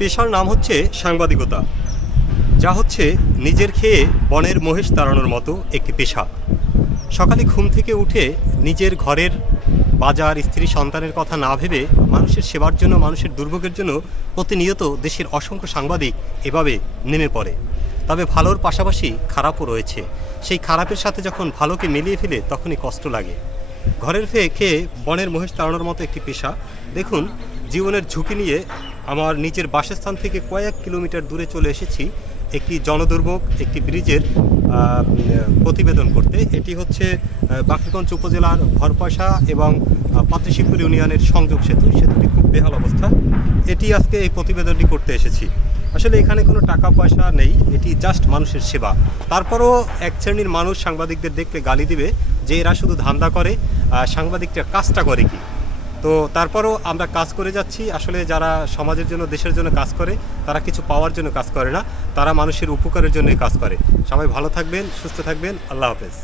পেশার নাম হচ্ছে সাংবাদিকতা, যা হচ্ছে নিজের খেয়ে বনের মহিষ তাড়ানোর মতো একটি পেশা। সকালে ঘুম থেকে উঠে নিজের ঘরের বাজার, স্ত্রী, সন্তানের কথা না ভেবে মানুষের সেবার জন্য, মানুষের দুর্ভোগের জন্য প্রতিনিয়ত দেশের অসংখ্য সাংবাদিক এভাবে নেমে পড়ে। তবে ভালোর পাশাপাশি খারাপও রয়েছে। সেই খারাপের সাথে যখন ভালোকে মিলিয়ে ফেলে তখনই কষ্ট লাগে। ঘরের খেয়ে বনের মহিষ তাড়ানোর মতো একটি পেশা। দেখুন, জীবনের ঝুঁকি নিয়ে আমার নিজের বাসস্থান থেকে কয়েক কিলোমিটার দূরে চলে এসেছি একটি জনদুর্ভোগ, একটি ব্রিজের প্রতিবেদন করতে। এটি হচ্ছে বাকরগঞ্জ উপজেলার ভরপয়সা এবং পাত্রিশিবপুর ইউনিয়নের সংযোগ সেতু। সেতুটি খুব বেহাল অবস্থা। এটি আজকে এই প্রতিবেদনটি করতে এসেছি। আসলে এখানে কোনো টাকা পয়সা নেই, এটি জাস্ট মানুষের সেবা। তারপরও এক শ্রেণীর মানুষ সাংবাদিকদের দেখলে গালি দিবে যে এরা শুধু ধান্দা করে, সাংবাদিকটা কাজটা করে কি। তো তারপরও আমরা কাজ করে যাচ্ছি। আসলে যারা সমাজের জন্য, দেশের জন্য কাজ করে, তারা কিছু পাওয়ার জন্য কাজ করে না, তারা মানুষের উপকারের জন্যই কাজ করে। সবাই ভালো থাকবেন, সুস্থ থাকবেন। আল্লাহ হাফেজ।